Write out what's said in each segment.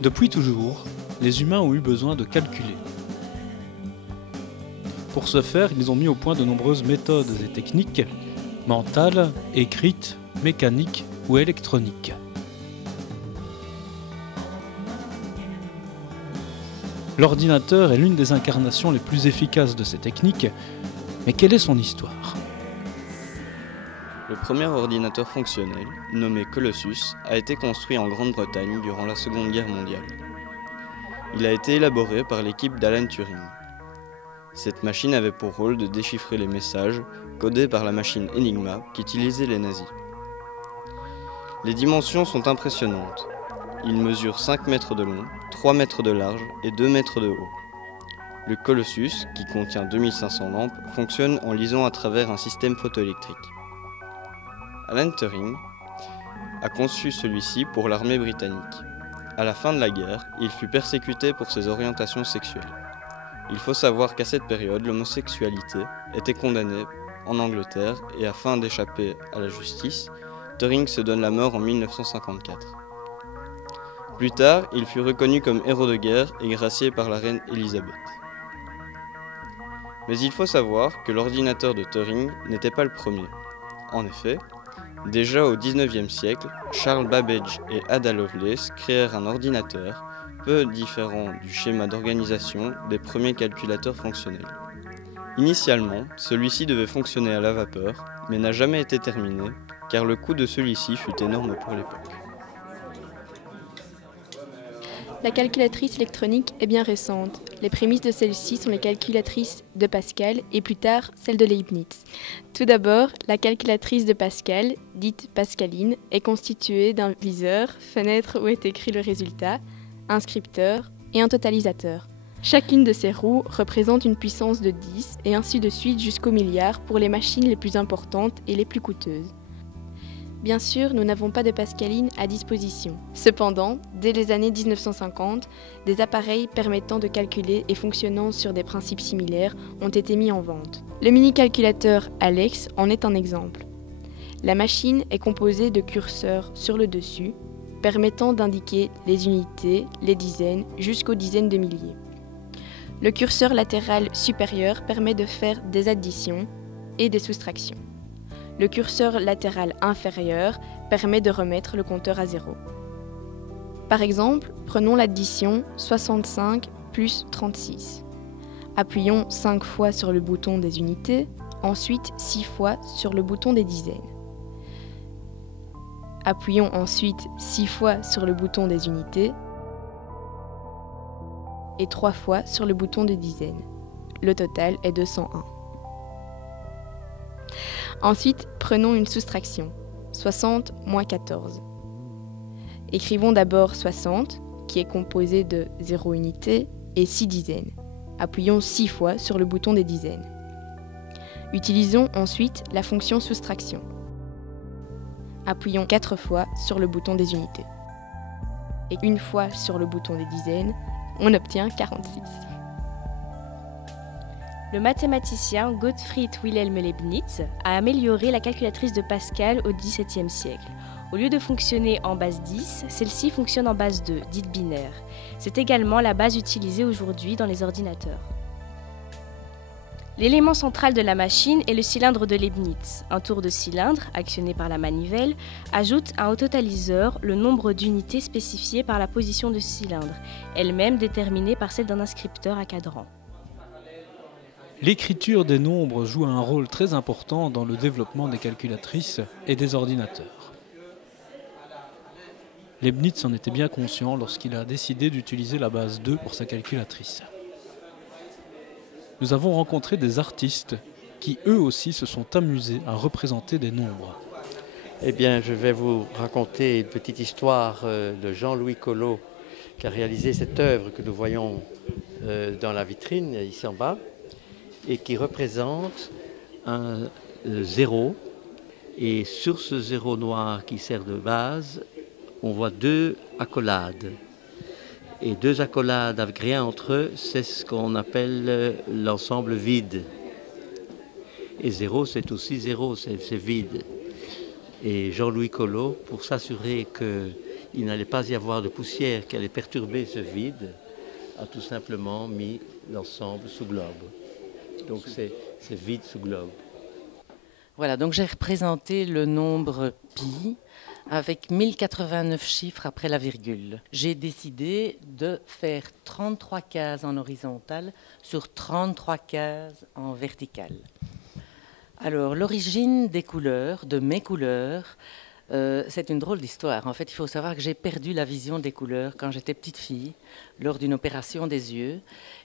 Depuis toujours, les humains ont eu besoin de calculer. Pour ce faire, ils ont mis au point de nombreuses méthodes et techniques, mentales, écrites, mécaniques ou électroniques. L'ordinateur est l'une des incarnations les plus efficaces de ces techniques, mais quelle est son histoire ? Le premier ordinateur fonctionnel, nommé Colossus, a été construit en Grande-Bretagne durant la Seconde Guerre mondiale. Il a été élaboré par l'équipe d'Alan Turing. Cette machine avait pour rôle de déchiffrer les messages codés par la machine Enigma qu'utilisaient les nazis. Les dimensions sont impressionnantes. Il mesure 5 mètres de long, 3 mètres de large et 2 mètres de haut. Le Colossus, qui contient 2500 lampes, fonctionne en lisant à travers un système photoélectrique. Alan Turing a conçu celui-ci pour l'armée britannique. À la fin de la guerre, il fut persécuté pour ses orientations sexuelles. Il faut savoir qu'à cette période, l'homosexualité était condamnée en Angleterre et afin d'échapper à la justice, Turing se donne la mort en 1954. Plus tard, il fut reconnu comme héros de guerre et gracié par la reine Élisabeth. Mais il faut savoir que l'ordinateur de Turing n'était pas le premier. En effet, déjà au XIXe siècle, Charles Babbage et Ada Lovelace créèrent un ordinateur peu différent du schéma d'organisation des premiers calculateurs fonctionnels. Initialement, celui-ci devait fonctionner à la vapeur, mais n'a jamais été terminé, car le coût de celui-ci fut énorme pour l'époque. La calculatrice électronique est bien récente. Les prémices de celle-ci sont les calculatrices de Pascal et plus tard celles de Leibniz. Tout d'abord, la calculatrice de Pascal, dite pascaline, est constituée d'un viseur, fenêtre où est écrit le résultat, un scripteur et un totalisateur. Chacune de ces roues représente une puissance de 10 et ainsi de suite jusqu'au milliard pour les machines les plus importantes et les plus coûteuses. Bien sûr, nous n'avons pas de pascaline à disposition. Cependant, dès les années 1950, des appareils permettant de calculer et fonctionnant sur des principes similaires ont été mis en vente. Le mini-calculateur Alex en est un exemple. La machine est composée de curseurs sur le dessus, permettant d'indiquer les unités, les dizaines, jusqu'aux dizaines de milliers. Le curseur latéral supérieur permet de faire des additions et des soustractions. Le curseur latéral inférieur permet de remettre le compteur à zéro. Par exemple, prenons l'addition 65 plus 36. Appuyons 5 fois sur le bouton des unités, ensuite 6 fois sur le bouton des dizaines. Appuyons ensuite 6 fois sur le bouton des unités et 3 fois sur le bouton des dizaines. Le total est 201. Ensuite, prenons une soustraction, 60 moins 14. Écrivons d'abord 60, qui est composé de 0 unités et 6 dizaines. Appuyons 6 fois sur le bouton des dizaines. Utilisons ensuite la fonction soustraction. Appuyons 4 fois sur le bouton des unités. Et une fois sur le bouton des dizaines, on obtient 46. Le mathématicien Gottfried Wilhelm Leibniz a amélioré la calculatrice de Pascal au XVIIe siècle. Au lieu de fonctionner en base 10, celle-ci fonctionne en base 2, dite binaire. C'est également la base utilisée aujourd'hui dans les ordinateurs. L'élément central de la machine est le cylindre de Leibniz. Un tour de cylindre, actionné par la manivelle, ajoute à un totaliseur le nombre d'unités spécifiées par la position du cylindre, elle-même déterminée par celle d'un inscripteur à cadran. L'écriture des nombres joue un rôle très important dans le développement des calculatrices et des ordinateurs. Leibniz en était bien conscient lorsqu'il a décidé d'utiliser la base 2 pour sa calculatrice. Nous avons rencontré des artistes qui eux aussi se sont amusés à représenter des nombres. Eh bien, je vais vous raconter une petite histoire de Jean-Louis Collot qui a réalisé cette œuvre que nous voyons dans la vitrine ici en bas, et qui représente un zéro. Et sur ce zéro noir qui sert de base, on voit 2 accolades. Et 2 accolades avec rien entre eux, c'est ce qu'on appelle l'ensemble vide. Et 0, c'est aussi 0, c'est vide. Et Jean-Louis Collot, pour s'assurer il n'allait pas y avoir de poussière qui allait perturber ce vide, a tout simplement mis l'ensemble sous globe. Donc c'est vide sous globe. Voilà, donc j'ai représenté le nombre pi avec 1089 chiffres après la virgule. J'ai décidé de faire 33 cases en horizontal sur 33 cases en verticale. Alors, l'origine des couleurs, de mes couleurs, c'est une drôle d'histoire. En fait, il faut savoir que j'ai perdu la vision des couleurs quand j'étais petite fille, lors d'une opération des yeux,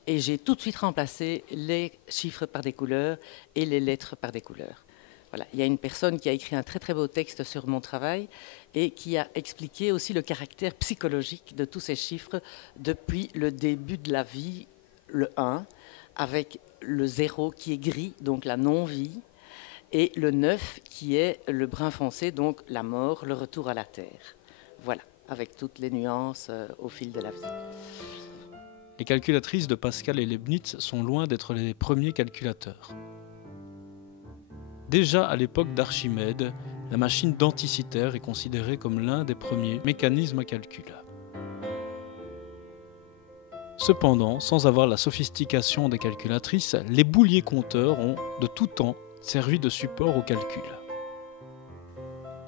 et j'ai tout de suite remplacé les chiffres par des couleurs et les lettres par des couleurs. Voilà. Il y a une personne qui a écrit un très très beau texte sur mon travail et qui a expliqué aussi le caractère psychologique de tous ces chiffres depuis le début de la vie, le 1, avec le 0 qui est gris, donc la non-vie, et le 9 qui est le brun foncé, donc la mort, le retour à la terre. Voilà, avec toutes les nuances au fil de la vie. Les calculatrices de Pascal et Leibniz sont loin d'être les premiers calculateurs. Déjà à l'époque d'Archimède, la machine d'Anticythère est considérée comme l'un des premiers mécanismes à calcul. Cependant, sans avoir la sophistication des calculatrices, les bouliers compteurs ont, de tout temps, servi de support au calcul.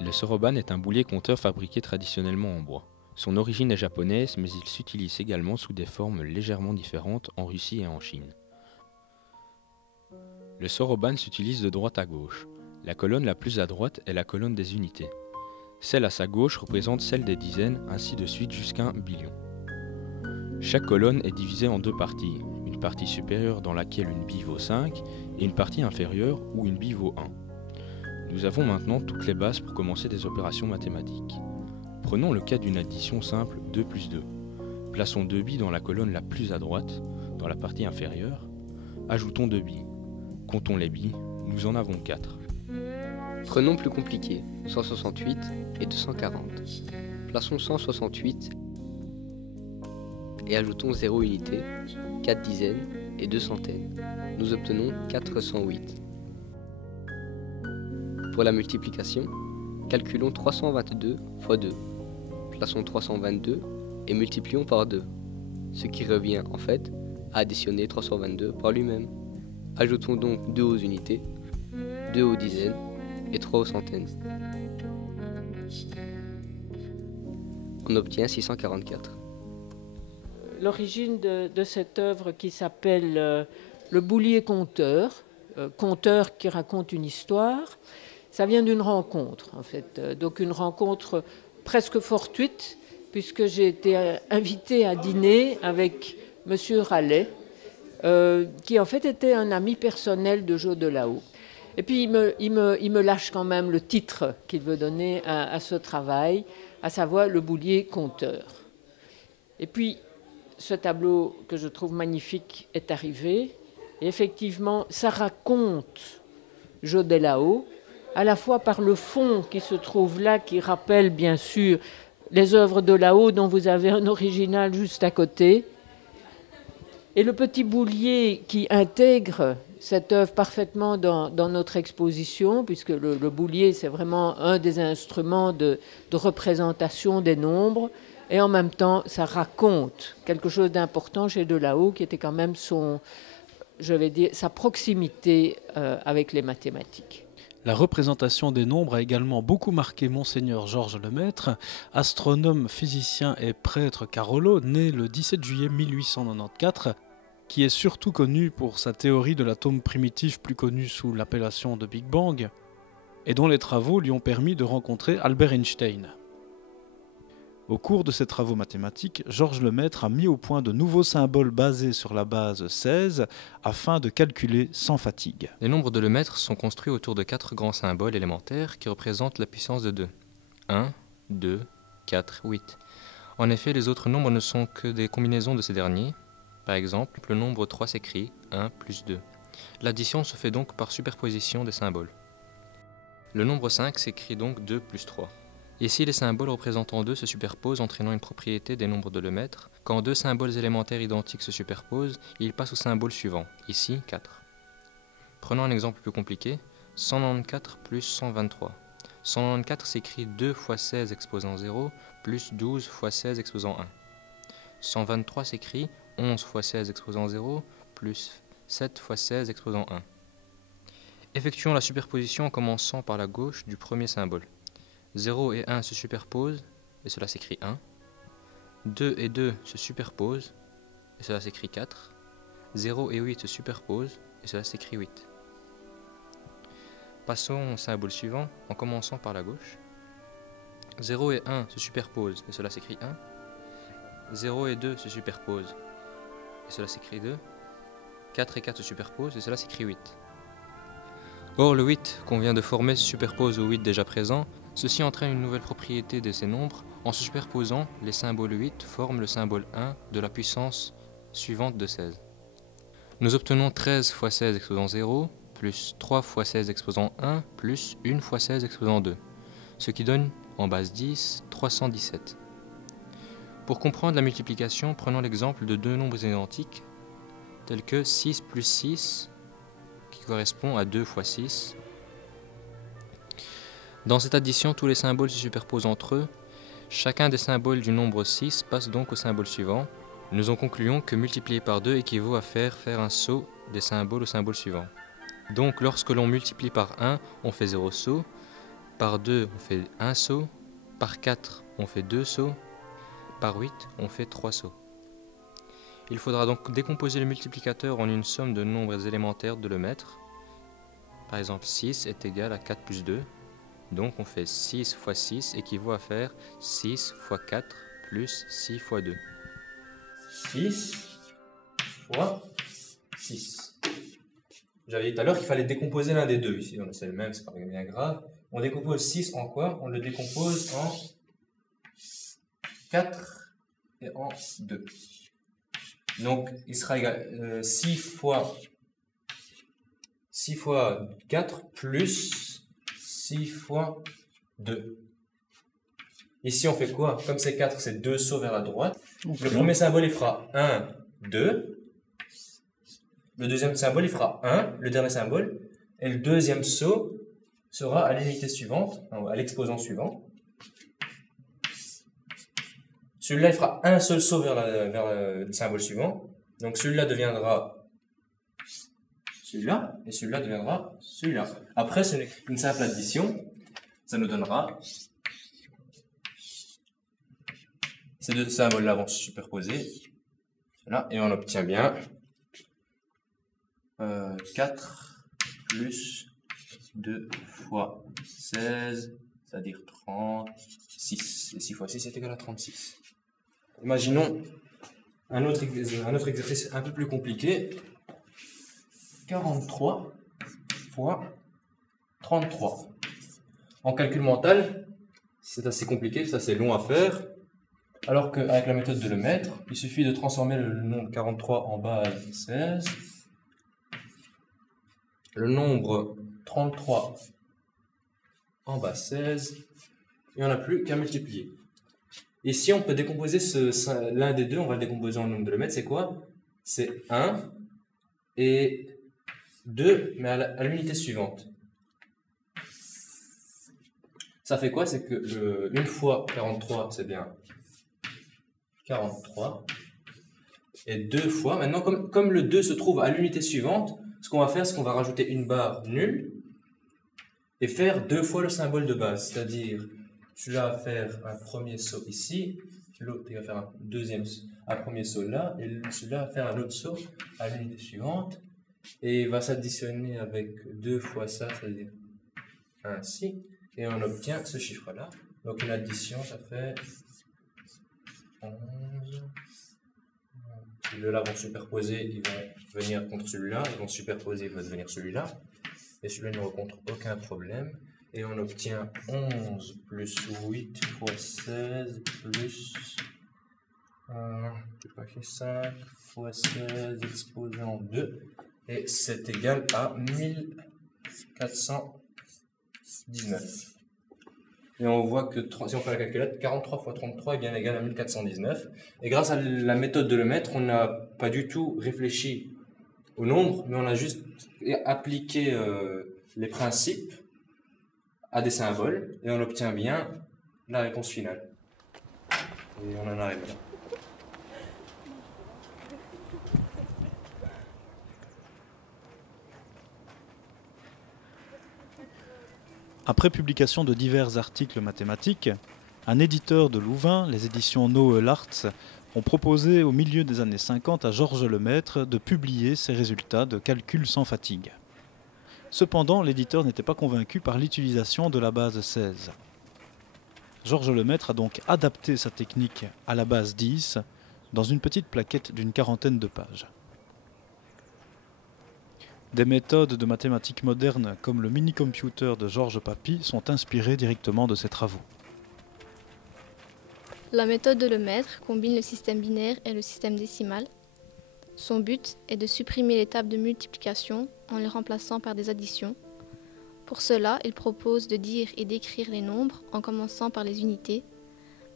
Le soroban est un boulier compteur fabriqué traditionnellement en bois. Son origine est japonaise, mais il s'utilise également sous des formes légèrement différentes en Russie et en Chine. Le soroban s'utilise de droite à gauche. La colonne la plus à droite est la colonne des unités. Celle à sa gauche représente celle des dizaines, ainsi de suite jusqu'à 1 billion. Chaque colonne est divisée en deux parties, une partie supérieure dans laquelle une bille vaut 5 et une partie inférieure où une bille vaut 1. Nous avons maintenant toutes les bases pour commencer des opérations mathématiques. Prenons le cas d'une addition simple 2 plus 2. Plaçons 2 billes dans la colonne la plus à droite, dans la partie inférieure. Ajoutons 2 billes. Comptons les billes, nous en avons 4. Prenons plus compliqué, 168 et 240. Plaçons 168 et ajoutons 0 unité, 4 dizaines et 2 centaines. Nous obtenons 408. Pour la multiplication, calculons 322 fois 2. Plaçons 322 et multiplions par 2, ce qui revient en fait à additionner 322 par lui-même. Ajoutons donc 2 aux unités, 2 aux dizaines et 3 aux centaines. On obtient 644. L'origine de cette œuvre qui s'appelle Le boulier conteur, conteur qui raconte une histoire, ça vient d'une rencontre en fait. Donc une rencontre presque fortuite puisque j'ai été invitée à dîner avec Monsieur Rallet, qui en fait était un ami personnel de Jo Delahaut. Et puis il me lâche quand même le titre qu'il veut donner à ce travail, à savoir Le boulier conteur. Et puis ce tableau que je trouve magnifique est arrivé. Et effectivement, ça raconte Jo Delahaut, à la fois par le fond qui se trouve là, qui rappelle bien sûr les œuvres de Delahaut dont vous avez un original juste à côté, et le petit boulier qui intègre cette œuvre parfaitement dans notre exposition, puisque le boulier, c'est vraiment un des instruments de représentation des nombres, et en même temps, ça raconte quelque chose d'important chez Delahaut, qui était quand même sa proximité avec les mathématiques. La représentation des nombres a également beaucoup marqué Monseigneur Georges Lemaître, astronome, physicien et prêtre Carolo, né le 17 juillet 1894, qui est surtout connu pour sa théorie de l'atome primitif plus connue sous l'appellation de Big Bang, et dont les travaux lui ont permis de rencontrer Albert Einstein. Au cours de ses travaux mathématiques, Georges Lemaître a mis au point de nouveaux symboles basés sur la base 16 afin de calculer sans fatigue. Les nombres de Lemaître sont construits autour de 4 grands symboles élémentaires qui représentent la puissance de 2. 1, 2, 4, 8. En effet, les autres nombres ne sont que des combinaisons de ces derniers. Par exemple, le nombre 3 s'écrit 1 plus 2. L'addition se fait donc par superposition des symboles. Le nombre 5 s'écrit donc 2 plus 3. Ici, les symboles représentant 2 se superposent, entraînant une propriété des nombres de Lemaître. Quand deux symboles élémentaires identiques se superposent, ils passent au symbole suivant, ici 4. Prenons un exemple plus compliqué, 194 plus 123. 194 s'écrit 2 fois 16 exposant 0 plus 12 fois 16 exposant 1. 123 s'écrit 11 fois 16 exposant 0 plus 7 fois 16 exposant 1. Effectuons la superposition en commençant par la gauche du premier symbole. 0 et 1 se superposent et cela s'écrit 1. 2 et 2 se superposent et cela s'écrit 4. 0 et 8 se superposent et cela s'écrit 8. Passons au symbole suivant en commençant par la gauche. 0 et 1 se superposent et cela s'écrit 1. 0 et 2 se superposent et cela s'écrit 2. 4 et 4 se superposent et cela s'écrit 8. Or, le 8 qu'on vient de former se superpose au 8 déjà présent. Ceci entraîne une nouvelle propriété de ces nombres. En se superposant, les symboles 8 forment le symbole 1 de la puissance suivante de 16. Nous obtenons 13 fois 16 exposant 0, plus 3 fois 16 exposant 1, plus 1 fois 16 exposant 2, ce qui donne, en base 10, 317. Pour comprendre la multiplication, prenons l'exemple de deux nombres identiques, tels que 6 plus 6, qui correspond à 2 fois 6. Dans cette addition, tous les symboles se superposent entre eux. Chacun des symboles du nombre 6 passe donc au symbole suivant. Nous en concluons que multiplier par 2 équivaut à faire un saut des symboles au symbole suivant. Donc lorsque l'on multiplie par 1, on fait 0 saut, par 2, on fait 1 saut, par 4, on fait 2 sauts, par 8, on fait 3 sauts. Il faudra donc décomposer le multiplicateur en une somme de nombres élémentaires de le mètre. Par exemple, 6 est égal à 4 plus 2. Donc on fait 6 fois 6 équivaut à faire 6 fois 4 plus 6 fois 2. 6 fois 6. J'avais dit tout à l'heure qu'il fallait décomposer l'un des deux. Ici, c'est le même, c'est pas bien grave. On décompose 6 en quoi? On le décompose en 4 et en 2. Donc, il sera égal 6 fois 4 plus 6 fois 2. Ici, on fait quoi? Comme c'est 4, c'est 2 sauts vers la droite. Le premier symbole, il fera 1, 2. Le deuxième symbole, il fera 1, le dernier symbole. Et le deuxième saut sera à l'unité suivante, à l'exposant suivant. Celui-là, il fera un seul saut vers le symbole suivant. Donc celui-là deviendra celui-là, et celui-là deviendra celui-là. Après, c'est une simple addition. Ça nous donnera... Ces deux symboles-là vont se superposer. Voilà, et on obtient bien 4 plus 2 fois 16, c'est-à-dire 36. Et 6 fois 6 est égal à 36. Imaginons un autre exercice un peu plus compliqué. 43 fois 33. En calcul mental, c'est assez compliqué, ça c'est long à faire. Alors qu'avec la méthode de le mètre, il suffit de transformer le nombre 43 en base 16. Le nombre 33 en base 16. Et on n'a plus qu'à multiplier. Ici, on peut décomposer l'un des deux, on va le décomposer en nombre de le mètre. C'est quoi? C'est 1 et 2, mais à l'unité suivante. Ça fait quoi? C'est que 1 fois 43, c'est bien 43. Et 2 fois, maintenant, comme le 2 se trouve à l'unité suivante, ce qu'on va faire, c'est qu'on va rajouter une barre nulle et faire 2 fois le symbole de base. C'est-à-dire, celui-là va faire un premier saut ici, l'autre va faire un premier saut là, et celui-là va faire un autre saut à l'unité suivante. Et il va s'additionner avec 2 fois ça, c'est-à-dire ainsi, et on obtient ce chiffre-là. Donc une addition, ça fait 11. Les deux là vont superposer, ils vont venir contre celui-là, ils vont superposer, il va devenir celui-là. Et celui-là ne rencontre aucun problème. Et on obtient 11 plus 8 fois 16 plus 5 fois 16 exposé en 2. Et c'est égal à 1419. Et on voit que si on fait la calculette, 43 fois 33 est bien égal à 1419. Et grâce à la méthode de le mètre, on n'a pas du tout réfléchi au nombre, mais on a juste appliqué les principes à des symboles et on obtient bien la réponse finale. Et on en arrive là. Après publication de divers articles mathématiques, un éditeur de Louvain, les éditions Noë-Lartz, ont proposé au milieu des années 50 à Georges Lemaître de publier ses résultats de calcul sans fatigue. Cependant, l'éditeur n'était pas convaincu par l'utilisation de la base 16. Georges Lemaître a donc adapté sa technique à la base 10 dans une petite plaquette d'une quarantaine de pages. Des méthodes de mathématiques modernes comme le mini-computer de Georges Papy sont inspirées directement de ses travaux. La méthode de Lemaître combine le système binaire et le système décimal. Son but est de supprimer les tables de multiplication en les remplaçant par des additions. Pour cela, il propose de dire et d'écrire les nombres en commençant par les unités.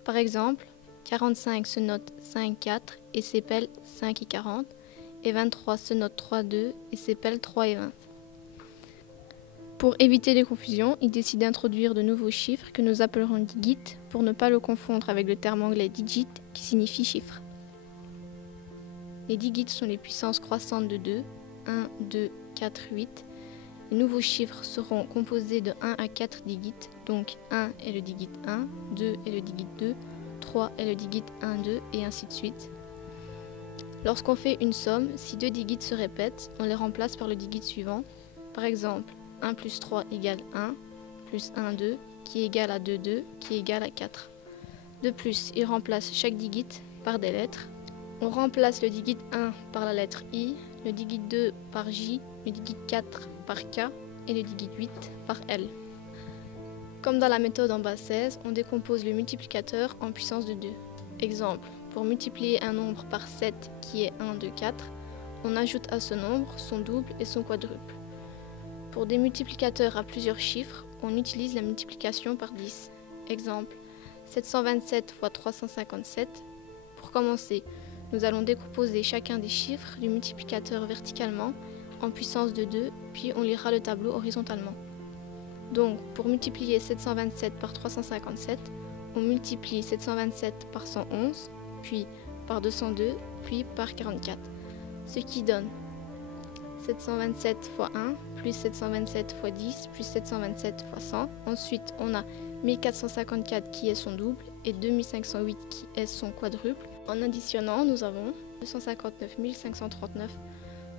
Par exemple, 45 se note 5,4 et s'épelle 5,40. Et 23 se note 3,2 et s'épelle 3,20. Pour éviter les confusions, il décide d'introduire de nouveaux chiffres que nous appellerons digits pour ne pas le confondre avec le terme anglais digit qui signifie chiffre. Les digits sont les puissances croissantes de 2, 1, 2, 4, 8. Les nouveaux chiffres seront composés de 1 à 4 digits, donc 1 est le digit 1, 2 est le digit 2, 3 est le digit 1, 2 et ainsi de suite. Lorsqu'on fait une somme, si deux digits se répètent, on les remplace par le digit suivant. Par exemple, 1 plus 3 égale 1, plus 1, 2, qui est égal à 2, 2, qui est égal à 4. De plus, il remplace chaque digit par des lettres. On remplace le digit 1 par la lettre I, le digit 2 par J, le digit 4 par K et le digit 8 par L. Comme dans la méthode en base 16, on décompose le multiplicateur en puissance de 2. Exemple. Pour multiplier un nombre par 7 qui est 1, 2, 4, on ajoute à ce nombre son double et son quadruple. Pour des multiplicateurs à plusieurs chiffres, on utilise la multiplication par 10. Exemple, 727 fois 357. Pour commencer, nous allons décomposer chacun des chiffres du multiplicateur verticalement en puissance de 2, puis on lira le tableau horizontalement. Donc, pour multiplier 727 par 357, on multiplie 727 par 111, puis par 202, puis par 44. Ce qui donne 727 fois 1, plus 727 fois 10, plus 727 fois 100. Ensuite, on a 1454 qui est son double et 2508 qui est son quadruple. En additionnant, nous avons 259 539.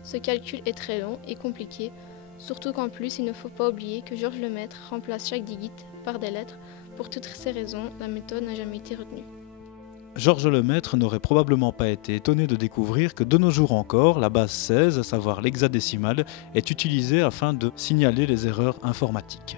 Ce calcul est très long et compliqué, surtout qu'en plus, il ne faut pas oublier que Georges Lemaître remplace chaque digit par des lettres. Pour toutes ces raisons, la méthode n'a jamais été retenue. Georges Lemaître n'aurait probablement pas été étonné de découvrir que de nos jours encore, la base 16, à savoir l'hexadécimale, est utilisée afin de signaler les erreurs informatiques.